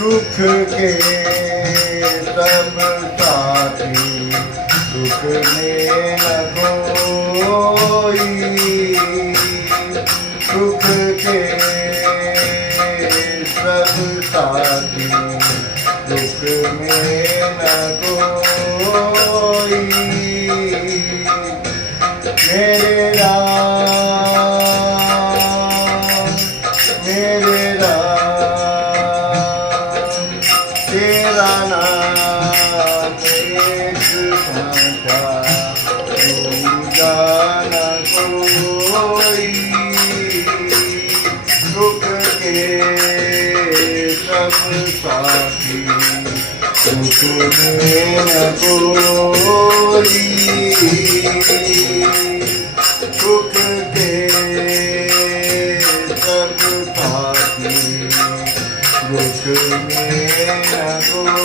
सुख के सब साथी दुख में न कोई, सुख के सब साथी दुख में न कोई। मेरे तेरा नाम एक साचा दूजा न कोई, दुख के सब साथी दुख में न कोई, दुख के सब साथी दुख में न कोई।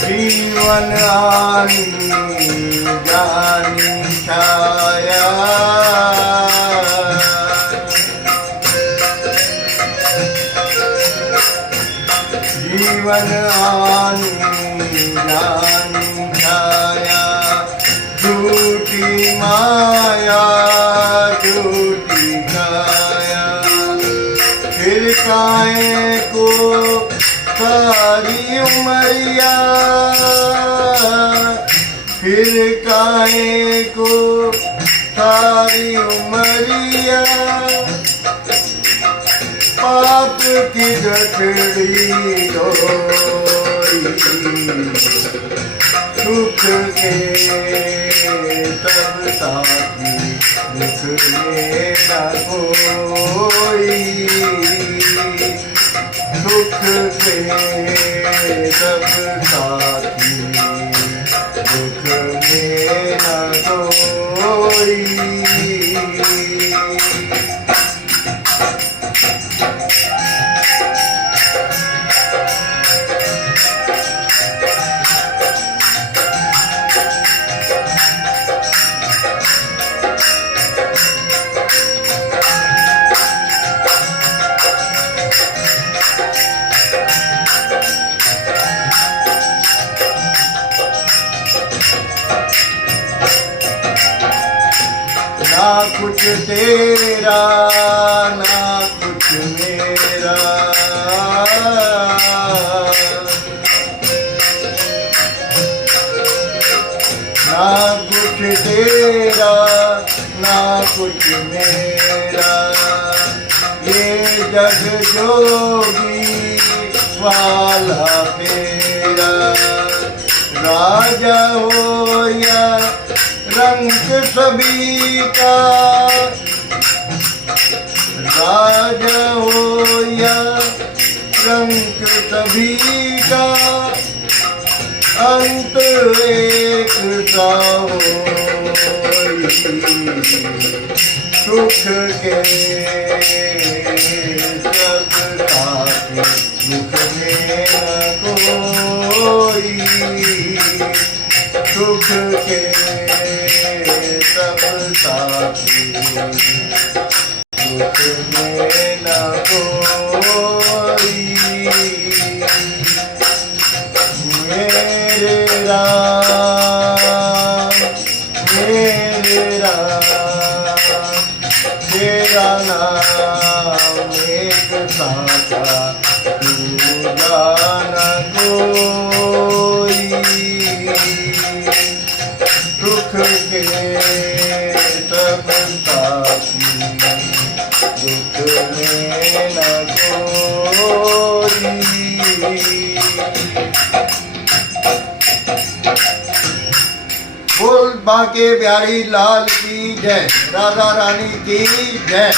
जीवन आनी जानी छाया, जीवन आनी जानी छाया, झूठी माया झूठी छाया, फिर काहे को सारी उमरिया, फिर काहे को सारी उमरिया, पाप की गठरी डोरी, सुख के सब साथी दुख में न कोई, सुख के सब साथी दुख में न कोई। ना कुछ तेरा ना कुछ मेरा, ना कुछ तेरा ना कुछ मेरा, ये जग जोगी वाला फेरा, राजा हो या रंग सभी का, राजा हो या रंग सभी का, अंत एक सा होई, सुख के सब साथी दुख में न कोई, सुख के सब साथी दुख में न कोई। मेरे राम तेरा नाम एक साचा दूजा न कोई, सुख के सब साथी दुख में न कोई। बोल बांके बिहारी लाल की जय, राधा रानी की जय।